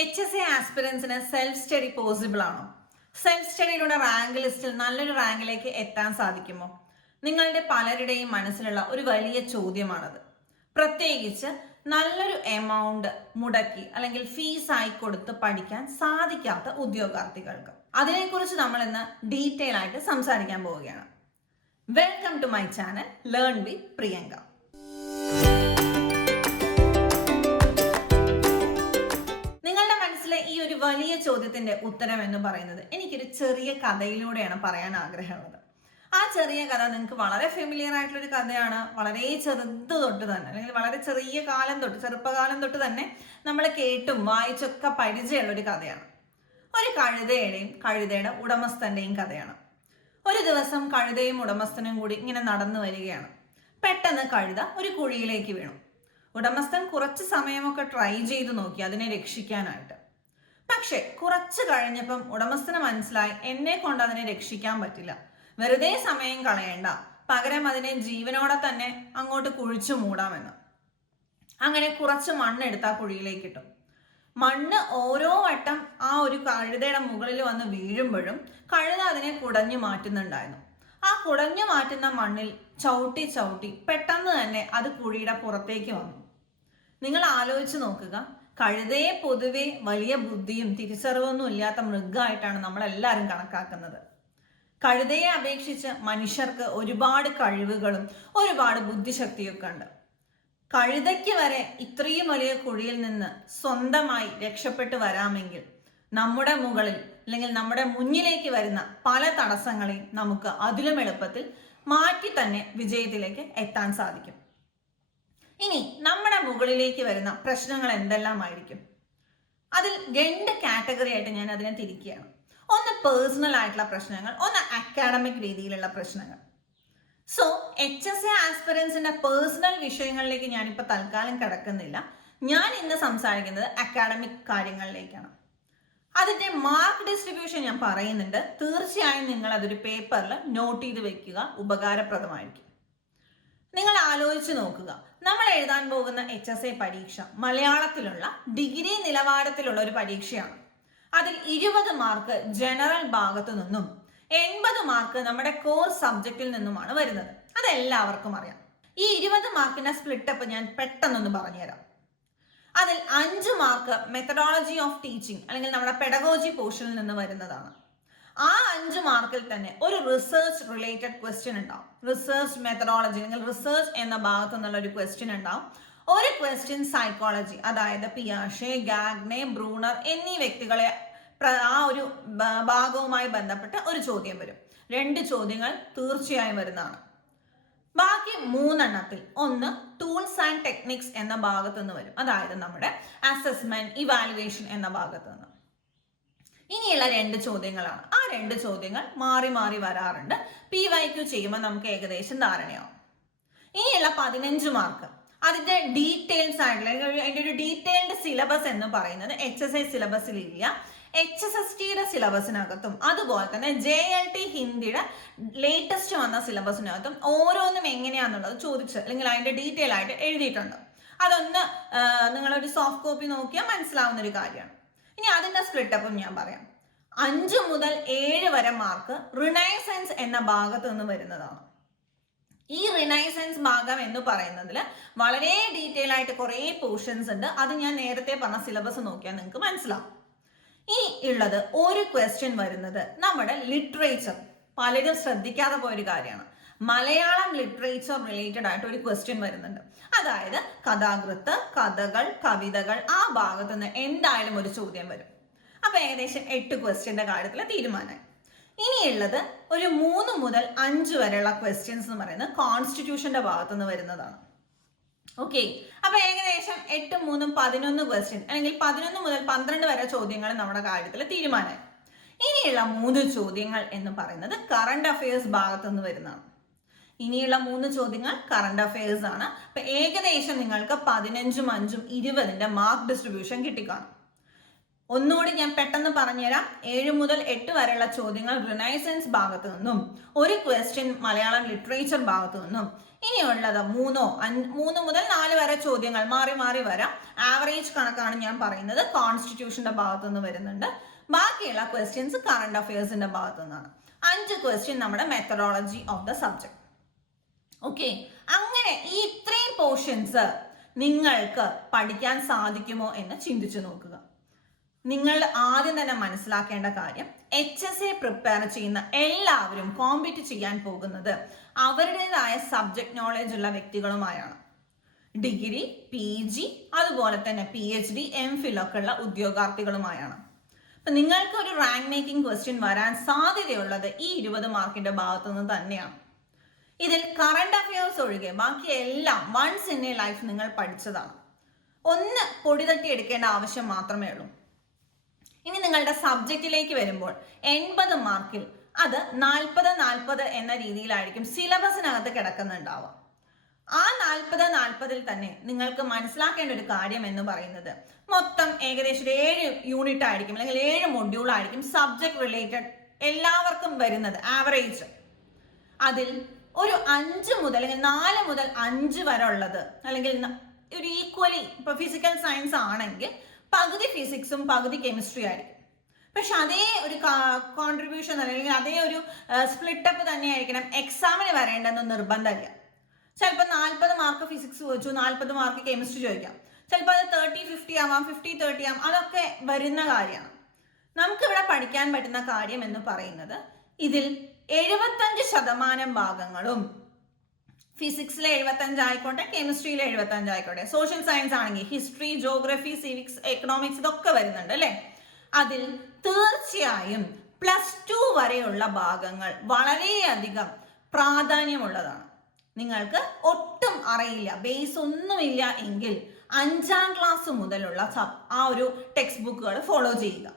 H S A ആസ്പിറൻസിന് self study possible ആണോ? Self സ്റ്റഡിയിലൂടെ റാങ്ക് ലിസ്റ്റിൽ നല്ലൊരു റാങ്കിലേക്ക് എത്താൻ സാധിക്കുമോ? നിങ്ങളുടെ പലരുടെയും മനസ്സിലുള്ള ഒരു വലിയ ചോദ്യമാണത്. പ്രത്യേകിച്ച് നല്ലൊരു എമൗണ്ട് മുടക്കി അല്ലെങ്കിൽ ഫീസായി കൊടുത്ത് പഠിക്കാൻ സാധിക്കാത്ത ഉദ്യോഗാർത്ഥികൾക്ക്. അതിനെക്കുറിച്ച് നമ്മൾ ഇന്ന് ഡീറ്റെയിൽ ആയിട്ട് സംസാരിക്കാൻ പോവുകയാണ്. Welcome to my channel learn with Priyanka നിങ്ങളുടെ മനസ്സിലെ ഈ ഒരു വലിയ ചോദ്യത്തിന്റെ ഉത്തരം എന്ന് പറയുന്നത് എനിക്കൊരു ചെറിയ കഥയിലൂടെയാണ് പറയാൻ ആഗ്രഹമുള്ളത്. ആ ചെറിയ കഥ നിങ്ങൾക്ക് വളരെ ഫെമിലിയർ ആയിട്ടുള്ള ഒരു കഥയാണ്. വളരെ ചെറുത് തൊട്ട് തന്നെ അല്ലെങ്കിൽ വളരെ ചെറിയ കാലം തൊട്ട് ചെറുപ്പകാലം തൊട്ട് തന്നെ നമ്മൾ കേട്ടും വായിച്ചൊക്കെ പരിചയമുള്ള ഒരു കഥയാണ്. ഒരു കഴുതയുടെയും കഴുതയുടെ ഉടമസ്ഥന്റെയും കഥയാണ്. ഒരു ദിവസം കഴുതയും ഉടമസ്ഥനും കൂടി ഇങ്ങനെ നടന്നു വരികയാണ്. പെട്ടെന്ന് കഴുത ഒരു കുഴിയിലേക്ക് വീണു. ഉടമസ്ഥൻ കുറച്ച് സമയമൊക്കെ ട്രൈ ചെയ്ത് നോക്കി അതിനെ രക്ഷിക്കാനായിട്ട്. പക്ഷെ കുറച്ച് കഴിഞ്ഞപ്പം ഉടമസ്ഥന് മനസ്സിലായി എന്നെ കൊണ്ട് അതിനെ രക്ഷിക്കാൻ പറ്റില്ല. വെറുതെ സമയം കളയണ്ട. പകരം അതിനെ ജീവനോടെ തന്നെ അങ്ങോട്ട് കുഴിച്ചു മൂടാമെന്ന്. അങ്ങനെ കുറച്ച് മണ്ണെടുത്ത് ആ കുഴിയിലേക്ക് ഇട്ടു. മണ്ണ് ഓരോ വട്ടം ആ ഒരു കഴുതയുടെ മുകളിൽ വന്ന് വീഴുമ്പോഴും കഴുത അതിനെ കുടഞ്ഞു മാറ്റുന്നുണ്ടായിരുന്നു. ആ കുടഞ്ഞു മാറ്റുന്ന മണ്ണിൽ ചവിട്ടി ചവിട്ടി പെട്ടെന്ന് തന്നെ അത് കുഴിയുടെ പുറത്തേക്ക് വന്നു. നിങ്ങൾ ആലോചിച്ച് നോക്കുക. കഴുതയെ പൊതുവെ വലിയ ബുദ്ധിയും തിരിച്ചറിവൊന്നും ഇല്ലാത്ത മൃഗമായിട്ടാണ് നമ്മളെല്ലാവരും കണക്കാക്കുന്നത്. കഴുതയെ അപേക്ഷിച്ച് മനുഷ്യർക്ക് ഒരുപാട് കഴിവുകളും ഒരുപാട് ബുദ്ധിശക്തിയൊക്കെ ഉണ്ട്. കഴുതയ്ക്ക് വരെ ഇത്രയും വലിയ കുഴിയിൽ നിന്ന് സ്വന്തമായി രക്ഷപ്പെട്ടു വരാമെങ്കിൽ നമ്മുടെ മുകളിൽ അല്ലെങ്കിൽ നമ്മുടെ മുന്നിലേക്ക് വരുന്ന പല തടസ്സങ്ങളെയും നമുക്ക് അതിലും എളുപ്പത്തിൽ മാറ്റി തന്നെ വിജയത്തിലേക്ക് എത്താൻ സാധിക്കും. ഇനി നമ്മുടെ മുകളിലേക്ക് വരുന്ന പ്രശ്നങ്ങൾ എന്തെല്ലാമായിരിക്കും? അതിൽ രണ്ട് കാറ്റഗറി ആയിട്ട് ഞാൻ അതിനെ തിരിക്കുകയാണ്. ഒന്ന് പേഴ്സണൽ ആയിട്ടുള്ള പ്രശ്നങ്ങൾ ഒന്ന് അക്കാഡമിക് രീതിയിലുള്ള പ്രശ്നങ്ങൾ. സോ എച്ച് എസ് എ ആസ്പിറൻസിന്റെ പേഴ്സണൽ വിഷയങ്ങളിലേക്ക് ഞാനിപ്പോൾ തൽക്കാലം കിടക്കുന്നില്ല. ഞാൻ ഇന്ന് സംസാരിക്കുന്നത് അക്കാഡമിക് കാര്യങ്ങളിലേക്കാണ്. അതിന്റെ മാർക്ക് ഡിസ്ട്രിബ്യൂഷൻ ഞാൻ പറയുന്നുണ്ട്. തീർച്ചയായും നിങ്ങൾ അതൊരു പേപ്പറിൽ നോട്ട് ചെയ്ത് വെക്കുക. ഉപകാരപ്രദമായിരിക്കും. നിങ്ങൾ ആലോചിച്ച് നോക്കുക. നമ്മൾ എഴുതാൻ പോകുന്ന എച്ച് എസ് എ പരീക്ഷ മലയാളത്തിലുള്ള ഡിഗ്രി നിലവാരത്തിലുള്ള ഒരു പരീക്ഷയാണ്. അതിൽ ഇരുപത് മാർക്ക് ജനറൽ ഭാഗത്തു നിന്നും എൺപത് മാർക്ക് നമ്മുടെ കോർ സബ്ജക്റ്റിൽ നിന്നുമാണ് വരുന്നത്. അതെല്ലാവർക്കും അറിയാം. ഈ ഇരുപത് മാർക്കിന്റെ സ്പ്ലിറ്റപ്പ് ഞാൻ പെട്ടെന്നൊന്ന് പറഞ്ഞുതരാം. അതിൽ അഞ്ച് മാർക്ക് മെത്തഡോളജി ഓഫ് ടീച്ചിങ് അല്ലെങ്കിൽ നമ്മുടെ പെഡഗോജി പോർഷനിൽ നിന്ന് വരുന്നതാണ്. ആ അഞ്ച് മാർക്കിൽ തന്നെ ഒരു റിസർച്ച് റിലേറ്റഡ് ക്വസ്റ്റ്യൻ ഉണ്ടാവും. റിസർച്ച് മെത്തഡോളജി അല്ലെങ്കിൽ റിസർച്ച് എന്ന ഭാഗത്തു നിന്നുള്ള ഒരു ക്വസ്റ്റ്യൻ ഉണ്ടാവും. ഒരു ക്വസ്റ്റ്യൻ സൈക്കോളജി അതായത് പിയാഷെ ഗാഗ്നെ ബ്രൂണർ എന്നീ വ്യക്തികളെ ആ ഒരു ഭാഗവുമായി ബന്ധപ്പെട്ട് ഒരു ചോദ്യം വരും. രണ്ട് ചോദ്യങ്ങൾ തീർച്ചയായും വരുന്നതാണ്. ബാക്കി മൂന്നെണ്ണത്തിൽ ഒന്ന് ടൂൾസ് ആൻഡ് ടെക്നിക്സ് എന്ന ഭാഗത്ത് നിന്ന് വരും. അതായത് നമ്മുടെ അസസ്മെന്റ് ഇവാലുവേഷൻ എന്ന ഭാഗത്ത് നിന്ന് ഇനിയുള്ള രണ്ട് ചോദ്യങ്ങളാണ്. ആ രണ്ട് ചോദ്യങ്ങൾ മാറി മാറി വരാറുണ്ട്. പി വൈ ക്യു ചെയ്യുമ്പോൾ നമുക്ക് ഏകദേശം ധാരണയാവും. ഇനിയുള്ള പതിനഞ്ച് മാർക്ക് അതിന്റെ ഡീറ്റെയിൽസ് ആയിട്ടുള്ള അതിന്റെ ഒരു ഡീറ്റെയിൽഡ് സിലബസ് എന്ന് പറയുന്നത് എച്ച് എസ് ഐ സിലബസിൽ ഇല്ല. എച്ച് എസ് എസ് ടിയുടെ സിലബസിനകത്തും അതുപോലെ തന്നെ ജെ എൽ ടി ഹിന്ദിയുടെ ലേറ്റസ്റ്റ് വന്ന സിലബസിനകത്തും ഓരോന്നും എങ്ങനെയാണെന്നുള്ളത് ചോദിച്ച് അല്ലെങ്കിൽ അതിന്റെ ഡീറ്റെയിൽ ആയിട്ട് എഴുതിയിട്ടുണ്ട്. അതൊന്ന് നിങ്ങളൊരു സോഫ്റ്റ് കോപ്പി നോക്കിയാൽ മനസ്സിലാവുന്ന ഒരു കാര്യമാണ്. ഇനി അതിന്റെ സ്പ്ലിറ്റപ്പും ഞാൻ പറയാം. അഞ്ച് മുതൽ ഏഴ് വരെ മാർക്ക് റിനൈസൻസ് എന്ന ഭാഗത്ത് നിന്ന് വരുന്നതാണ്. ഈ റിനൈസൻസ് ഭാഗം എന്ന് പറയുന്നതിൽ വളരെ ഡീറ്റെയിൽ ആയിട്ട് കുറേ പോർഷൻസ് ഉണ്ട്. അത് ഞാൻ നേരത്തെ പറഞ്ഞ സിലബസ് നോക്കിയാൽ നിങ്ങൾക്ക് മനസ്സിലാവും. ഈ ഉള്ളത് ഒരു ക്വസ്റ്റ്യൻ വരുന്നത് നമ്മുടെ ലിറ്ററേച്ചർ പലരും ശ്രദ്ധിക്കാതെ പോയൊരു കാര്യമാണ്. മലയാളം ലിറ്ററേച്ചർ റിലേറ്റഡ് ആയിട്ട് ഒരു ക്വസ്റ്റ്യൻ വരുന്നുണ്ട്. അതായത് കഥാകൃത്ത് കഥകൾ കവിതകൾ ആ ഭാഗത്തുനിന്ന് എന്തായാലും ഒരു ചോദ്യം വരും. അപ്പൊ ഏകദേശം എട്ട് ക്വസ്റ്റ്യന്റെ കാര്യത്തിൽ തീരുമാനമായി. ഇനിയുള്ളത് ഒരു മൂന്ന് മുതൽ അഞ്ച് വരെയുള്ള ക്വസ്റ്റ്യൻസ് എന്ന് പറയുന്നത് കോൺസ്റ്റിറ്റ്യൂഷന്റെ ഭാഗത്തു നിന്ന് വരുന്നതാണ്. ഓക്കെ അപ്പൊ ഏകദേശം എട്ട് മൂന്നും പതിനൊന്ന് ക്വസ്റ്റ്യൻ അല്ലെങ്കിൽ പതിനൊന്ന് മുതൽ പന്ത്രണ്ട് വരെ ചോദ്യങ്ങൾ നമ്മുടെ കാര്യത്തിൽ തീരുമാനമായി. ഇനിയുള്ള മൂന്ന് ചോദ്യങ്ങൾ എന്ന് പറയുന്നത് കറണ്ട് അഫയേഴ്സ് ഭാഗത്തു നിന്ന് വരുന്നതാണ്. ഇനിയുള്ള മൂന്ന് ചോദ്യങ്ങൾ കറണ്ട് അഫയേഴ്സ് ആണ്. അപ്പൊ ഏകദേശം നിങ്ങൾക്ക് പതിനഞ്ചും അഞ്ചും ഇരുപതിന്റെ മാർക്ക് ഡിസ്ട്രിബ്യൂഷൻ കിട്ടിക്കാണും. ഒന്നുകൂടി ഞാൻ പെട്ടെന്ന് പറഞ്ഞുതരാം. ഏഴ് മുതൽ എട്ട് വരെയുള്ള ചോദ്യങ്ങൾ റിനൈസൻസ് ഭാഗത്തു നിന്നും ഒരു ക്വസ്റ്റ്യൻ മലയാളം ലിറ്ററേച്ചർ ഭാഗത്തു നിന്നും ഇനിയുള്ളത് മൂന്നോ മൂന്ന് മുതൽ നാല് വരെ ചോദ്യങ്ങൾ മാറി മാറി വരാം. ആവറേജ് കണക്കാണ് ഞാൻ പറയുന്നത്. കോൺസ്റ്റിറ്റ്യൂഷന്റെ ഭാഗത്തു നിന്ന് വരുന്നുണ്ട്. ബാക്കിയുള്ള ക്വസ്റ്റ്യൻസ് കറണ്ട് അഫയേഴ്സിന്റെ ഭാഗത്തു നിന്നാണ്. അഞ്ച് ക്വസ്റ്റ്യൻ നമ്മുടെ methodology of the subject okay അങ്ങനെ ഈ ഇത്രയും പോർഷൻസ് നിങ്ങൾക്ക് പഠിക്കാൻ സാധിക്കുമോ എന്ന് ചിന്തിച്ചു നോക്കുക നിങ്ങൾ ആദ്യം തന്നെ മനസ്സിലാക്കേണ്ട കാര്യം എച്ച് എസ് എ പ്രിപ്പയർ ചെയ്യുന്ന എല്ലാവരും കോമ്പീറ്റ് ചെയ്യാൻ പോകുന്നത് അവരുടേതായ സബ്ജക്ട് നോളജ് ഉള്ള വ്യക്തികളുമായാണ്. ഡിഗ്രി പി ജി അതുപോലെ തന്നെ P H D M phil ഒക്കെ ഉള്ള ഉദ്യോഗാർത്ഥികളുമായാണ്. അപ്പൊ നിങ്ങൾക്ക് ഒരു റാങ്ക് മേക്കിംഗ് ക്വസ്റ്റ്യൻ വരാൻ സാധ്യതയുള്ളത് ഈ ഇരുപത് മാർക്കിന്റെ ഭാഗത്തു നിന്ന് തന്നെയാണ്. ഇതിൽ കറണ്ട് അഫയേഴ്സ് ഒഴികെ ബാക്കി എല്ലാം വൺസ് ഇൻ എ ലൈഫ് നിങ്ങൾ പഠിച്ചതാണ്. ഒന്ന് പൊടിതട്ടി എടുക്കേണ്ട ആവശ്യം മാത്രമേ ഉള്ളൂ. ഇനി നിങ്ങളുടെ സബ്ജക്റ്റിലേക്ക് വരുമ്പോൾ എൺപത് മാർക്കിൽ അത് നാൽപ്പത് നാൽപ്പത് എന്ന രീതിയിലായിരിക്കും സിലബസിനകത്ത് കിടക്കുന്നുണ്ടാവുക. ആ നാൽപ്പത് നാൽപ്പതിൽ തന്നെ നിങ്ങൾക്ക് മനസ്സിലാക്കേണ്ട ഒരു കാര്യം എന്ന് പറയുന്നത് മൊത്തം ഏകദേശം ഒരു ഏഴ് യൂണിറ്റ് ആയിരിക്കും അല്ലെങ്കിൽ ഏഴ് മൊഡ്യൂൾ ആയിരിക്കും സബ്ജക്ട് റിലേറ്റഡ് എല്ലാവർക്കും വരുന്നത് ആവറേജ് അതിൽ ഒരു അഞ്ച് മുതൽ അല്ലെങ്കിൽ നാല് മുതൽ അഞ്ച് വരെ ഉള്ളത് അല്ലെങ്കിൽ ഒരു ഈക്വലി ഇപ്പൊ ഫിസിക്കൽ സയൻസ് ആണെങ്കിൽ പകുതി ഫിസിക്സും പകുതി കെമിസ്ട്രി ആയിരിക്കും. പക്ഷെ അതേ ഒരു കോൺട്രിബ്യൂഷൻ അല്ലെങ്കിൽ അതേ ഒരു സ്പ്ലിറ്റപ്പ് തന്നെ ആയിരിക്കണം എക്സാമിന് വരേണ്ടെന്ന് നിർബന്ധമില്ല. ചിലപ്പോൾ നാൽപ്പത് മാർക്ക് ഫിസിക്സ് ചോദിച്ചു നാൽപ്പത് മാർക്ക് കെമിസ്ട്രി ചോദിക്കാം. ചിലപ്പോൾ അത് തേർട്ടി ഫിഫ്റ്റി ആവാം ഫിഫ്റ്റി തേർട്ടി ആവാം അതൊക്കെ വരുന്ന കാര്യമാണ്. നമുക്കിവിടെ പഠിക്കാൻ പറ്റുന്ന കാര്യം എന്ന് പറയുന്നത് ഇതിൽ എഴുപത്തഞ്ച് ശതമാനം ഭാഗങ്ങളും ഫിസിക്സിൽ എഴുപത്തഞ്ച് ആയിക്കോട്ടെ കെമിസ്ട്രിയിൽ എഴുപത്തഞ്ച് ആയിക്കോട്ടെ. സോഷ്യൽ സയൻസ് ആണെങ്കിൽ ഹിസ്റ്ററി ജോഗ്രഫി സിവിക്സ് എക്കണോമിക്സ് ഇതൊക്കെ വരുന്നുണ്ട് അല്ലേ? അതിൽ തീർച്ചയായും പ്ലസ് ടു വരെയുള്ള ഭാഗങ്ങൾ വളരെയധികം പ്രാധാന്യമുള്ളതാണ്. നിങ്ങൾക്ക് ഒട്ടും അറിയില്ല ബേസ് ഒന്നുമില്ല എങ്കിൽ അഞ്ചാം ക്ലാസ് മുതലുള്ള ആ ഒരു ടെക്സ്റ്റ് ബുക്കുകൾ ഫോളോ ചെയ്യുക.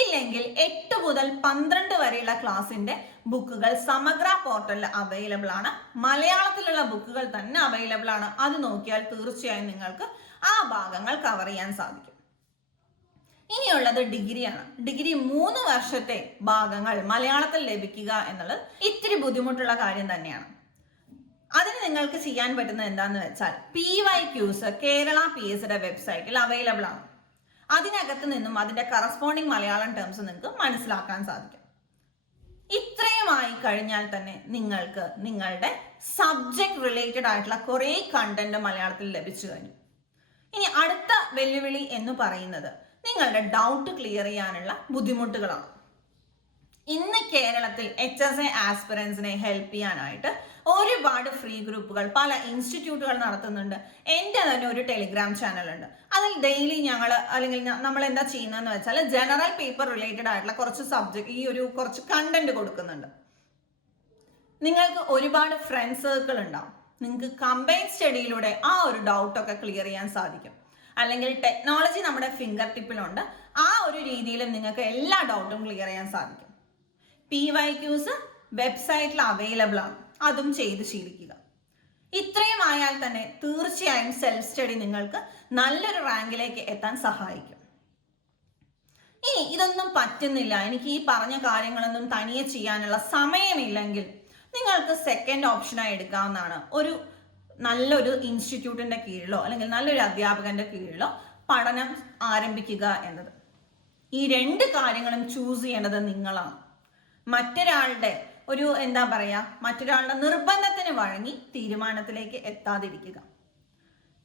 ഇല്ലെങ്കിൽ എട്ട് മുതൽ പന്ത്രണ്ട് വരെയുള്ള ക്ലാസ്സിന്റെ ബുക്കുകൾ സമഗ്ര പോർട്ടലിൽ അവൈലബിൾ ആണ്. മലയാളത്തിലുള്ള ബുക്കുകൾ തന്നെ അവൈലബിൾ ആണ്. അത് നോക്കിയാൽ തീർച്ചയായും നിങ്ങൾക്ക് ആ ഭാഗങ്ങൾ കവർ ചെയ്യാൻ സാധിക്കും. ഇനിയുള്ളത് ഡിഗ്രിയാണ് ഡിഗ്രി മൂന്ന് വർഷത്തെ ഭാഗങ്ങൾ മലയാളത്തിൽ ലഭിക്കുക എന്നുള്ളത് ഇത്തിരി ബുദ്ധിമുട്ടുള്ള കാര്യം തന്നെയാണ്. അതിന് നിങ്ങൾക്ക് ചെയ്യാൻ പറ്റുന്നത് എന്താന്ന് വെച്ചാൽ P Y Qs Kerala P S സിയുടെ വെബ്സൈറ്റിൽ അവൈലബിൾ ആണ്. അതിനകത്ത് നിന്നും അതിന്റെ കറസ്പോണ്ടിങ് മലയാളം ടേംസ് നിങ്ങൾക്ക് മനസ്സിലാക്കാൻ സാധിക്കും. ഇത്രയുമായി കഴിഞ്ഞാൽ തന്നെ നിങ്ങൾക്ക് നിങ്ങളുടെ സബ്ജക്ട് റിലേറ്റഡ് ആയിട്ടുള്ള കുറേ കണ്ടന്റ് മലയാളത്തിൽ ലഭിച്ചു കഴിഞ്ഞു. ഇനി അടുത്ത വെല്ലുവിളി എന്ന് പറയുന്നത് നിങ്ങളുടെ ഡൗട്ട് ക്ലിയർ ചെയ്യാനുള്ള ബുദ്ധിമുട്ടുകളാണ്. ഇന്ന് കേരളത്തിൽ എച്ച് എസ് എ ആസ്പിറൻസിനെ ഹെൽപ്പ് ചെയ്യാനായിട്ട് ഒരുപാട് ഫ്രീ ഗ്രൂപ്പുകൾ പല ഇൻസ്റ്റിറ്റ്യൂട്ടുകൾ നടത്തുന്നുണ്ട്. എന്റെ തന്നെ ഒരു ടെലിഗ്രാം ചാനൽ ഉണ്ട്. അതിൽ ഡെയിലി ഞങ്ങൾ അല്ലെങ്കിൽ നമ്മൾ എന്താ ചെയ്യുന്നതെന്ന് വെച്ചാൽ ജനറൽ പേപ്പർ റിലേറ്റഡ് ആയിട്ടുള്ള കുറച്ച് സബ്ജക്ട് ഈ ഒരു കുറച്ച് കണ്ടന്റ് കൊടുക്കുന്നുണ്ട്. നിങ്ങൾക്ക് ഒരുപാട് ഫ്രണ്ട് സർക്കിൾ ഉണ്ടാവും. നിങ്ങൾക്ക് കമ്പൈൻ സ്റ്റഡിയിലൂടെ ആ ഒരു ഡൗട്ടൊക്കെ ക്ലിയർ ചെയ്യാൻ സാധിക്കും. അല്ലെങ്കിൽ ടെക്നോളജി നമ്മുടെ ഫിംഗർ ടിപ്പിലുണ്ട് ആ ഒരു രീതിയിലും നിങ്ങൾക്ക് എല്ലാ ഡൗട്ടും ക്ലിയർ ചെയ്യാൻ സാധിക്കും. P Y Qs website available ആണ്. അതും ചെയ്ത് ശീലിക്കുക. ഇത്രയും ആയാൽ തന്നെ തീർച്ചയായും സെൽഫ് സ്റ്റഡി നിങ്ങൾക്ക് നല്ലൊരു റാങ്കിലേക്ക് എത്താൻ സഹായിക്കും. ഇനി ഇതൊന്നും പറ്റുന്നില്ല. എനിക്ക് ഈ പറഞ്ഞ കാര്യങ്ങളൊന്നും തനിയെ ചെയ്യാനുള്ള സമയമില്ലെങ്കിൽ നിങ്ങൾക്ക് സെക്കൻഡ് ഓപ്ഷനായി എടുക്കാവുന്നതാണ്. ഒരു നല്ലൊരു ഇൻസ്റ്റിറ്റ്യൂട്ടിന്റെ കീഴിലോ അല്ലെങ്കിൽ നല്ലൊരു അധ്യാപകന്റെ കീഴിലോ പഠനം ആരംഭിക്കുക എന്നത്. ഈ രണ്ട് കാര്യങ്ങളും ചൂസ് ചെയ്യേണ്ടത് നിങ്ങളാണ്. മറ്റൊരാളുടെ ഒരു എന്താ പറയാ മറ്റൊരാളുടെ നിർബന്ധത്തിന് വഴങ്ങി തീരുമാനത്തിലേക്ക് എത്താതിരിക്കുക.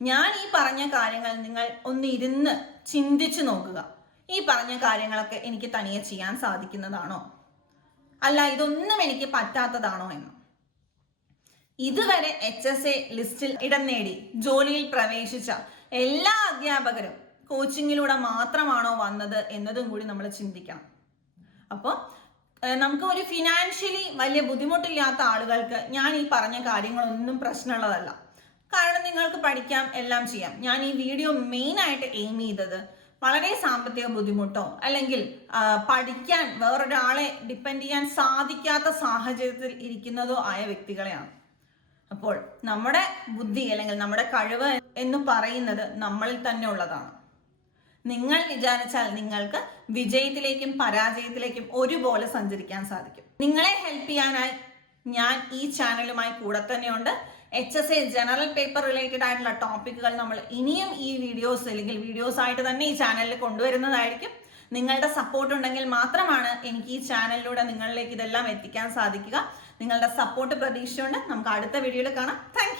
ഞാൻ ഈ പറഞ്ഞ കാര്യങ്ങൾ നിങ്ങൾ ഒന്ന് ഇരുന്ന് ചിന്തിച്ചു നോക്കുക. ഈ പറഞ്ഞ കാര്യങ്ങളൊക്കെ എനിക്ക് തനിയെ ചെയ്യാൻ സാധിക്കുന്നതാണോ? അല്ല ഇതൊന്നും എനിക്ക് പറ്റാത്തതാണോ എന്ന്. ഇതുവരെ എച്ച് എസ് എ ലിസ്റ്റിൽ ഇടം നേടി ജോലിയിൽ പ്രവേശിച്ച എല്ലാ അധ്യാപകരും കോച്ചിങ്ങിലൂടെ മാത്രമാണോ വന്നത് എന്നതും കൂടി നമ്മൾ ചിന്തിക്കണം. അപ്പോൾ നമുക്ക് ഒരു ഫിനാൻഷ്യലി വലിയ ബുദ്ധിമുട്ടില്ലാത്ത ആളുകൾക്ക് ഞാൻ ഈ പറഞ്ഞ കാര്യങ്ങളൊന്നും പ്രശ്നമുള്ളതല്ല. കാരണം നിങ്ങൾക്ക് പഠിക്കാം എല്ലാം ചെയ്യാം. ഞാൻ ഈ വീഡിയോ മെയിൻ ആയിട്ട് എയിം ചെയ്തത് വളരെ സാമ്പത്തിക ബുദ്ധിമുട്ടോ അല്ലെങ്കിൽ പഠിക്കാൻ വേറൊരാളെ ഡിപ്പെൻഡ് ചെയ്യാൻ സാധിക്കാത്ത സാഹചര്യത്തിൽ ഇരിക്കുന്നതോ ആയ വ്യക്തികളെയാണ്. അപ്പോൾ നമ്മുടെ ബുദ്ധി അല്ലെങ്കിൽ നമ്മുടെ കഴിവ് എന്ന് പറയുന്നത് നമ്മളിൽ തന്നെ ഉള്ളതാണ്. നിങ്ങൾ വിചാരിച്ചാൽ നിങ്ങൾക്ക് വിജയത്തിലേക്കും പരാജയത്തിലേക്കും ഒരുപോലെ സഞ്ചരിക്കാൻ സാധിക്കും. നിങ്ങളെ ഹെൽപ്പ് ചെയ്യാനായി ഞാൻ ഈ ചാനലുമായി കൂടെ തന്നെയുണ്ട്. H S A general paper related ആയിട്ടുള്ള ടോപ്പിക്കുകൾ നമ്മൾ ഇനിയും ഈ വീഡിയോസ് അല്ലെങ്കിൽ വീഡിയോസ് ആയിട്ട് തന്നെ ഈ ചാനലിൽ കൊണ്ടുവരുന്നതായിരിക്കും. നിങ്ങളുടെ സപ്പോർട്ട് ഉണ്ടെങ്കിൽ മാത്രമാണ് എനിക്ക് ഈ ചാനലിലൂടെ നിങ്ങളിലേക്ക് ഇതെല്ലാം എത്തിക്കാൻ സാധിക്കുക. നിങ്ങളുടെ സപ്പോർട്ട് പ്രതീക്ഷയുണ്ട്. നമുക്ക് അടുത്ത വീഡിയോയിൽ കാണാം. താങ്ക്